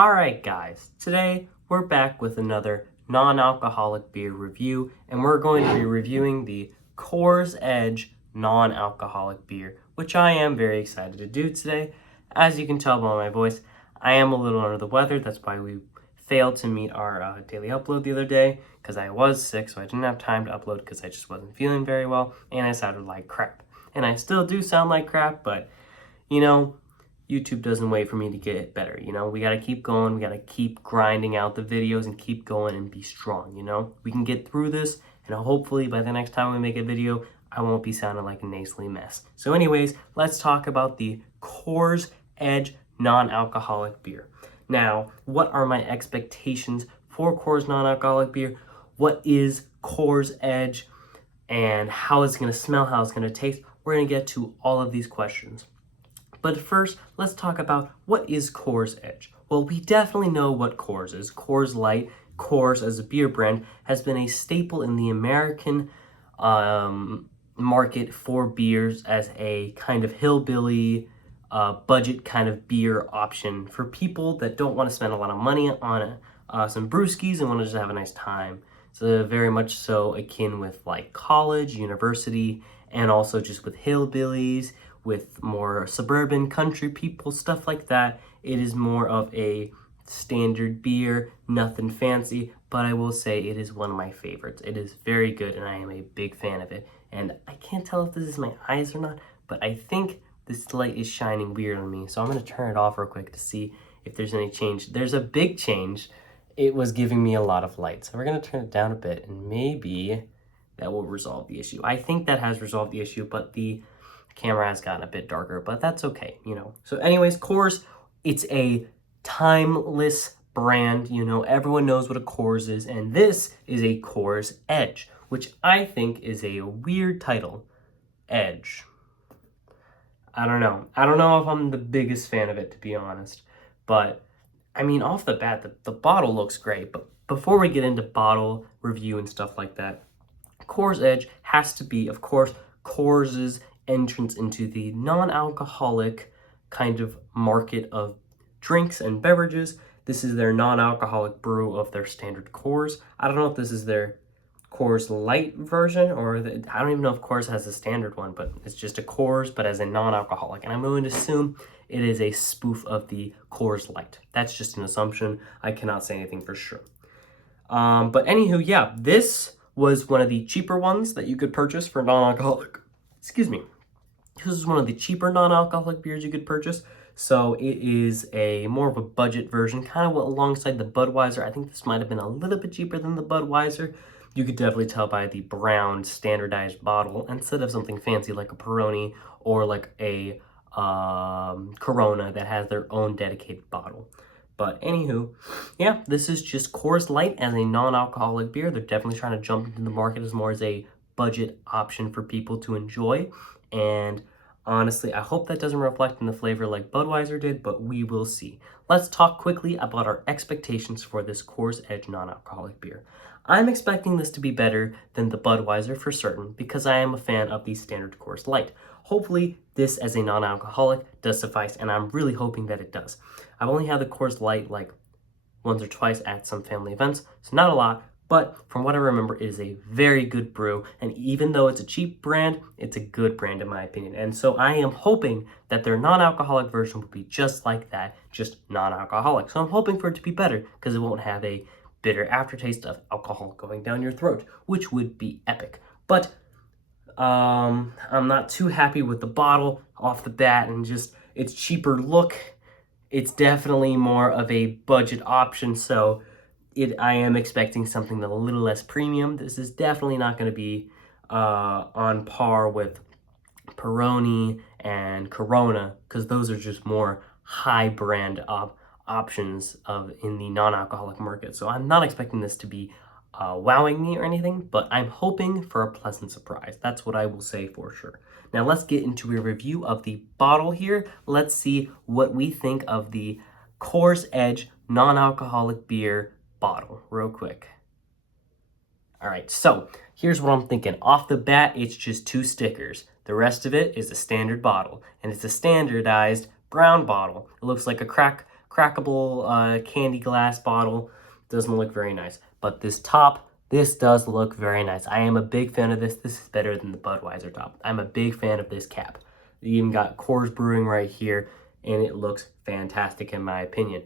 Alright guys, today we're back with another non-alcoholic beer review, and we're going to be reviewing the Coors Edge non-alcoholic beer, which I am very excited to do today. As you can tell by my voice, I am a little under the weather. That's why we failed to meet our daily upload the other day, because I was sick, so I didn't have time to upload because I just wasn't feeling very well, and I sounded like crap. And I still do sound like crap, but you know, YouTube doesn't wait for me to get better, We gotta keep going, we gotta keep grinding out the videos and keep going and be strong, We can get through this, and hopefully by the next time we make a video, I won't be sounding like a nasally mess. So anyways, let's talk about the Coors Edge non-alcoholic beer. Now, what are my expectations for Coors non-alcoholic beer? What is Coors Edge? And how it's gonna smell, how it's gonna taste? We're gonna get to all of these questions. But first, let's talk about what is Coors Edge. Well, we definitely know what Coors is. Coors Light, Coors as a beer brand, has been a staple in the American market for beers as a kind of hillbilly budget kind of beer option for people that don't want to spend a lot of money on some brewskis and want to just have a nice time. So very much so akin with like college, university, and also just with hillbillies, with more suburban country people, stuff like that. It is more of a standard beer, nothing fancy, but I will say it is one of my favorites. It is very good and I am a big fan of it. And I can't tell if this is my eyes or not, but I think this light is shining weird on me. So I'm gonna turn it off real quick to see if there's any change. There's a big change. It was giving me a lot of light. So we're gonna turn it down a bit and maybe that will resolve the issue. I think that has resolved the issue, but the camera has gotten a bit darker, but that's okay, So anyways, Coors, it's a timeless brand, everyone knows what a Coors is, and this is a Coors Edge, which I think is a weird title. Edge. I don't know if I'm the biggest fan of it, to be honest, but I mean, off the bat, the bottle looks great, but before we get into bottle review and stuff like that, Coors Edge has to be, of course, Coors's entrance into the non-alcoholic kind of market of drinks and beverages. This is their non-alcoholic brew of their standard Coors. I don't know if this is their Coors Light version, or I don't even know if Coors has a standard one, but it's just a Coors, but as a non-alcoholic. And I'm going to assume it is a spoof of the Coors Light. That's just an assumption. I cannot say anything for sure. But anywho, yeah, this was one of the cheaper ones that you could purchase for non-alcoholic. Excuse me. This is one of the cheaper non-alcoholic beers you could purchase. So it is a more of a budget version, kind of alongside the Budweiser. I think this might have been a little bit cheaper than the Budweiser. You could definitely tell by the brown standardized bottle instead of something fancy like a Peroni or like a Corona that has their own dedicated bottle. But anywho, yeah, this is just Coors Light as a non-alcoholic beer. They're definitely trying to jump into the market as more as a budget option for people to enjoy. And honestly, I hope that doesn't reflect in the flavor like Budweiser did, but we will see. Let's talk quickly about our expectations for this Coors Edge non-alcoholic beer. I'm expecting this to be better than the Budweiser for certain because I am a fan of the standard Coors Light. Hopefully, this as a non-alcoholic does suffice, and I'm really hoping that it does. I've only had the Coors Light like once or twice at some family events, so not a lot, but from what I remember, it is a very good brew, and even though it's a cheap brand, it's a good brand in my opinion. And so I am hoping that their non-alcoholic version will be just like that, just non-alcoholic. So I'm hoping for it to be better because it won't have a bitter aftertaste of alcohol going down your throat, which would be epic. But I'm not too happy with the bottle off the bat and just its cheaper look. It's definitely more of a budget option, so I am expecting something a little less premium. This is definitely not going to be on par with Peroni and Corona because those are just more high brand options in the non-alcoholic market. So I'm not expecting this to be wowing me or anything, but I'm hoping for a pleasant surprise. That's what I will say for sure. Now let's get into a review of the bottle here. Let's see what we think of the Coors Edge non-alcoholic beer bottle real quick. All right, so here's what I'm thinking. Off the bat, it's just 2 stickers. The rest of it is a standard bottle, and it's a standardized brown bottle. It looks like a crack crackable candy glass bottle. Doesn't look very nice. But this top, this does look very nice. I am a big fan of this. This is better than the Budweiser top. I'm a big fan of this cap. You even got Coors Brewing right here, and it looks fantastic in my opinion.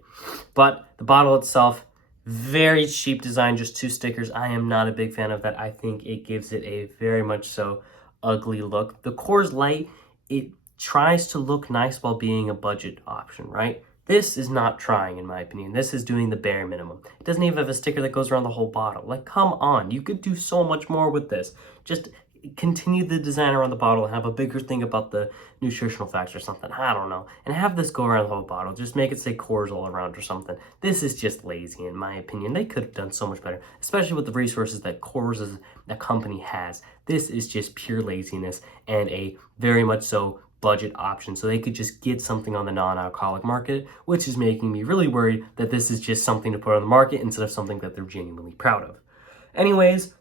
But the bottle itself, very cheap design, just 2 stickers. I am not a big fan of that. I think it gives it a very much so ugly look. The Coors Light, it tries to look nice while being a budget option, right? This is not trying, in my opinion. This is doing the bare minimum. It doesn't even have a sticker that goes around the whole bottle. Like, come on. You could do so much more with this. Just continue the design around the bottle and have a bigger thing about the nutritional facts or something. I don't know. And have this go around the whole bottle. Just make it say Coors all around or something. This is just lazy, in my opinion. They could have done so much better, especially with the resources that Coors as a company has. This is just pure laziness and a very much so budget option, so they could just get something on the non-alcoholic market, which is making me really worried that this is just something to put on the market instead of something that they're genuinely proud of. Anyways,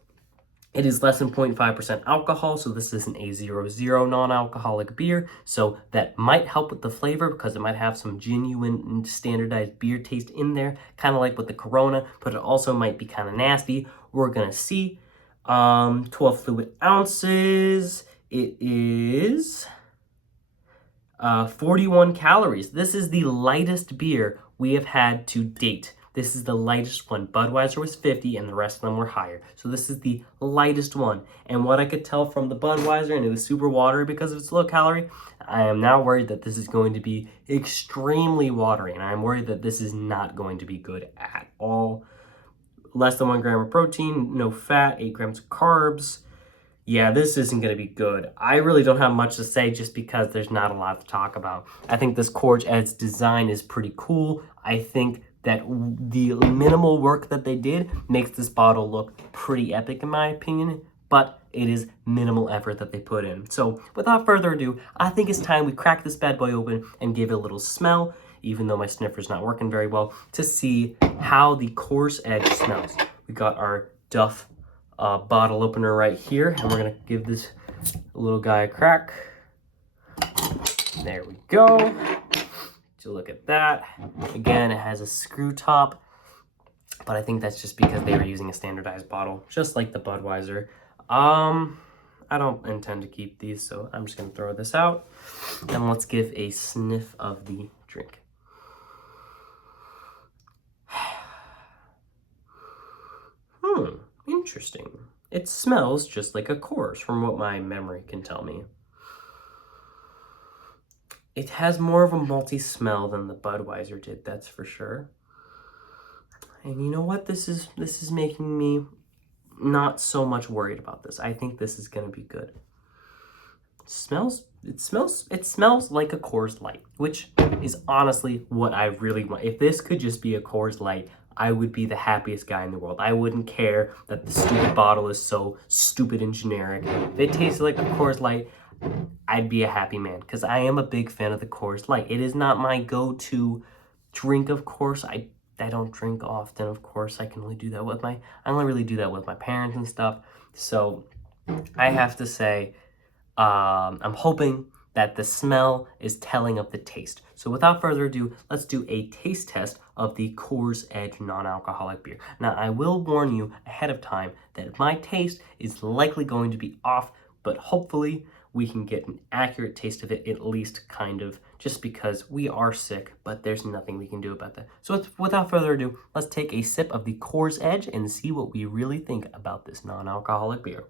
it is less than 0.5% alcohol, so this isn't a 0.0 non-alcoholic beer, so that might help with the flavor because it might have some genuine standardized beer taste in there, kind of like with the Corona, but it also might be kind of nasty. We're gonna see. 12 fluid ounces. It is 41 calories. This is the lightest beer we have had to date. This is the lightest one. Budweiser was 50 and the rest of them were higher. So this is the lightest one. And what I could tell from the Budweiser, and it was super watery because of its low calorie, I am now worried that this is going to be extremely watery. And I'm worried that this is not going to be good at all. Less than 1 gram of protein, no fat, 8 grams of carbs. Yeah, this isn't going to be good. I really don't have much to say just because there's not a lot to talk about. I think this Coors Edge design is pretty cool. I think that the minimal work that they did makes this bottle look pretty epic in my opinion, but it is minimal effort that they put in. So without further ado, I think it's time we crack this bad boy open and give it a little smell, even though my sniffer's not working very well, to see how the Coors Edge smells. We got our Duff bottle opener right here, and we're gonna give this little guy a crack. There we go. So look at that. Again, it has a screw top, but I think that's just because they were using a standardized bottle, just like the Budweiser. I don't intend to keep these, so I'm just gonna throw this out, and let's give a sniff of the drink. Interesting. It smells just like a Coors from what my memory can tell me. It has more of a malty smell than the Budweiser did, that's for sure. And you know what? This is making me not so much worried about this. I think this is gonna be good. It smells like a Coors Light, which is honestly what I really want. If this could just be a Coors Light, I would be the happiest guy in the world. I wouldn't care that the stupid bottle is so stupid and generic. If it tasted like a Coors Light, I'd be a happy man because I am a big fan of the Coors Light. It is not my go-to drink, of course. I don't drink often, of course. I only really do that with my parents and stuff. So I have to say, I'm hoping that the smell is telling of the taste. So without further ado, let's do a taste test of the Coors Edge non-alcoholic beer. Now, I will warn you ahead of time that my taste is likely going to be off, but hopefully we can get an accurate taste of it, at least kind of, just because we are sick, but there's nothing we can do about that. So without further ado, let's take a sip of the Coors Edge and see what we really think about this non-alcoholic beer.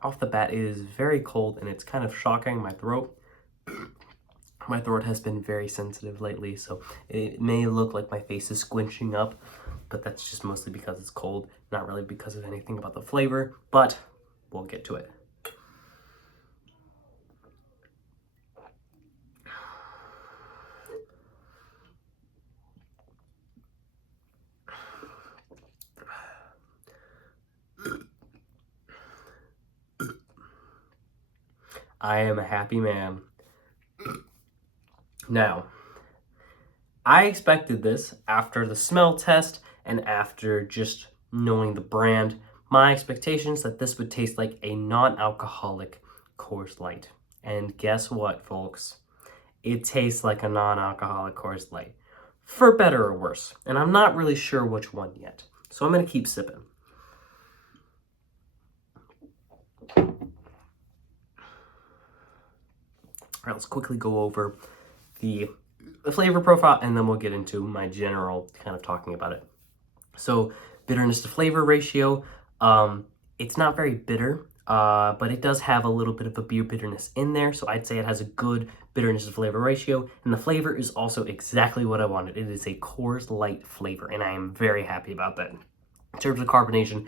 Off the bat, it is very cold and it's kind of shocking my throat. My throat has been very sensitive lately, so it may look like my face is squinching up, but that's just mostly because it's cold, not really because of anything about the flavor, but we'll get to it. I am a happy man. Now, I expected this after the smell test and after just knowing the brand, my expectations that this would taste like a non-alcoholic Coors Light. And guess what, folks? It tastes like a non-alcoholic Coors Light, for better or worse. And I'm not really sure which one yet. So I'm going to keep sipping. All right, let's quickly go over the flavor profile, and then we'll get into my general kind of talking about it. So bitterness to flavor ratio, it's not very bitter, but it does have a little bit of a beer bitterness in there. So I'd say it has a good bitterness to flavor ratio, and the flavor is also exactly what I wanted. It is a Coors Light flavor, and I am very happy about that. In terms of carbonation,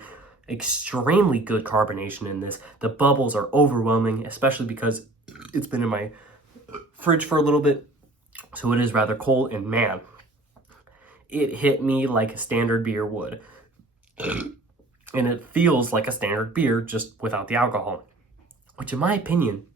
extremely good carbonation in this. The bubbles are overwhelming, especially because it's been in my fridge for a little bit, so it is rather cold, and man, it hit me like a standard beer would. And it feels like a standard beer just without the alcohol, which in my opinion,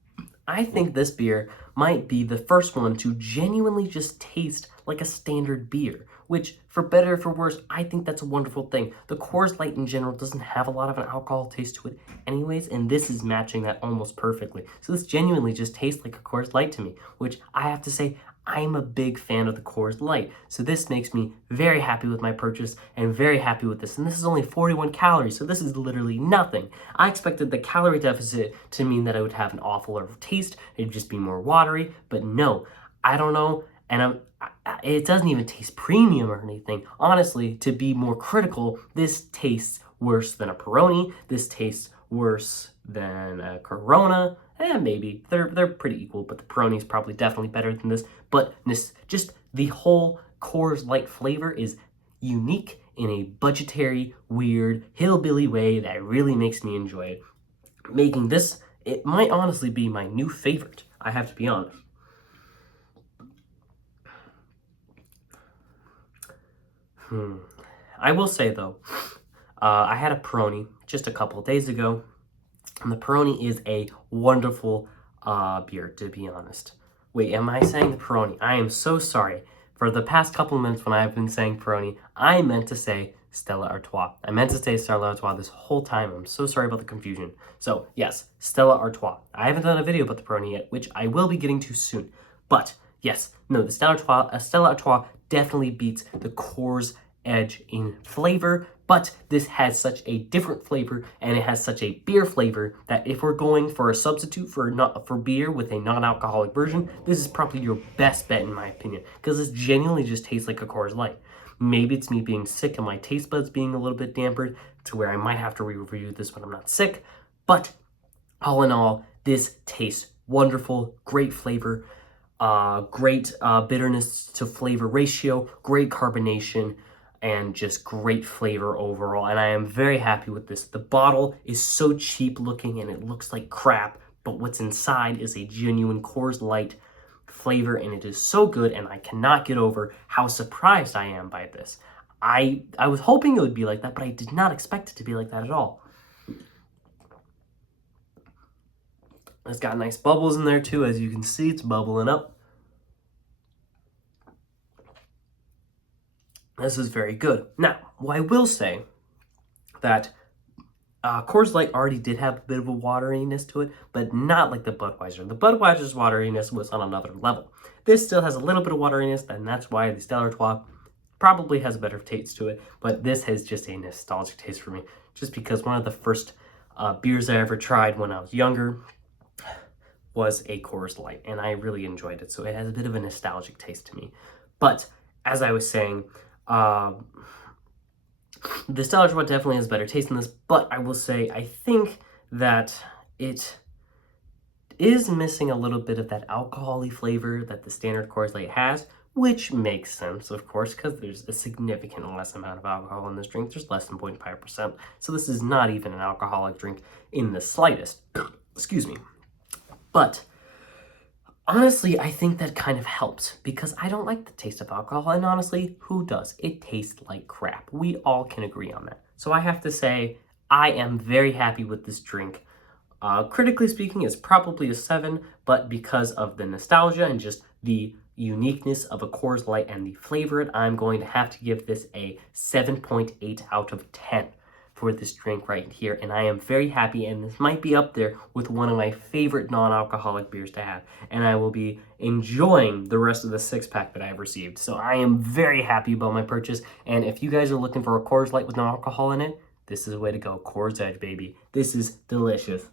I think this beer might be the first one to genuinely just taste like a standard beer, which for better or for worse, I think that's a wonderful thing. The Coors Light in general doesn't have a lot of an alcohol taste to it anyways, and this is matching that almost perfectly. So this genuinely just tastes like a Coors Light to me, which I have to say, I'm a big fan of the Coors Light. So this makes me very happy with my purchase and very happy with this. And this is only 41 calories, so this is literally nothing. I expected the calorie deficit to mean that I would have an awful taste, it'd just be more watery, but no, I don't know. And it doesn't even taste premium or anything. Honestly, to be more critical, this tastes worse than a Peroni. This tastes worse than a Corona. Maybe. They're pretty equal, but the Peroni is probably definitely better than this. But just the whole Coors Light flavor is unique in a budgetary, weird, hillbilly way that really makes me enjoy it. Making this, it might honestly be my new favorite. I have to be honest. I will say though, I had a Peroni just a couple of days ago, and the Peroni is a wonderful beer, to be honest. Wait, am I saying the Peroni? I am so sorry. For the past couple of minutes when I've been saying Peroni, I meant to say Stella Artois. I meant to say Stella Artois this whole time. I'm so sorry about the confusion. So yes, Stella Artois. I haven't done a video about the Peroni yet, which I will be getting to soon. But yes, no, the Stella Artois definitely beats the Coors Edge in flavor, but this has such a different flavor and it has such a beer flavor that if we're going for a substitute for beer with a non-alcoholic version, this is probably your best bet in my opinion, because this genuinely just tastes like a Coors Light. Maybe it's me being sick and my taste buds being a little bit dampened to where I might have to re-review this when I'm not sick, but all in all, this tastes wonderful, great flavor, great bitterness to flavor ratio, great carbonation, and just great flavor overall. And I am very happy with this. The bottle is so cheap looking and it looks like crap, but what's inside is a genuine Coors Light flavor, and it is so good, and I cannot get over how surprised I am by this. I was hoping it would be like that, but I did not expect it to be like that at all. It's got nice bubbles in there too. As you can see, it's bubbling up. This is very good. Now, I will say that Coors Light already did have a bit of a wateriness to it, but not like the Budweiser. The Budweiser's wateriness was on another level. This still has a little bit of wateriness, and that's why the Stella Artois probably has a better taste to it, but this has just a nostalgic taste for me, just because one of the first beers I ever tried when I was younger was a Coors Light, and I really enjoyed it, so it has a bit of a nostalgic taste to me. But, as I was saying, the Stella Artois definitely has better taste in this, but I will say I think that it is missing a little bit of that alcohol-y flavor that the standard Coors Light has, which makes sense, of course, because there's a significant less amount of alcohol in this drink. There's less than 0.5%, so this is not even an alcoholic drink in the slightest. Excuse me. But honestly, I think that kind of helps because I don't like the taste of alcohol, and honestly, who does? It tastes like crap. We all can agree on that. So I have to say, I am very happy with this drink. Critically speaking, it's probably a 7, but because of the nostalgia and just the uniqueness of a Coors Light and the flavor, I'm going to have to give this a 7.8 out of 10 for this drink right here. And I am very happy, and this might be up there with one of my favorite non-alcoholic beers to have. And I will be enjoying the rest of the 6-pack that I've received. So I am very happy about my purchase. And if you guys are looking for a Coors Light with no alcohol in it, this is the way to go. Coors Edge, baby. This is delicious.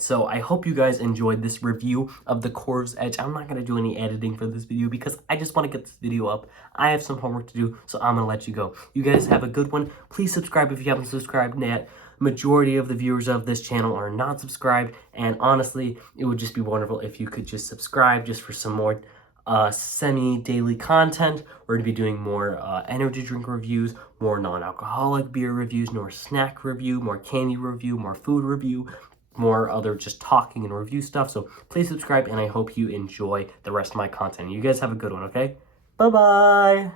So I hope you guys enjoyed this review of the Coors Edge. I'm not going to do any editing for this video because I just want to get this video up. I have some homework to do, so I'm going to let you go. You guys have a good one. Please subscribe if you haven't subscribed yet. Majority of the viewers of this channel are not subscribed, and honestly, it would just be wonderful if you could just subscribe just for some more semi-daily content. We're going to be doing more energy drink reviews, more non-alcoholic beer reviews, more snack review, more candy review, more food review, more other just talking and review stuff. So please subscribe, and I hope you enjoy the rest of my content. You guys have a good one, okay? Bye-bye!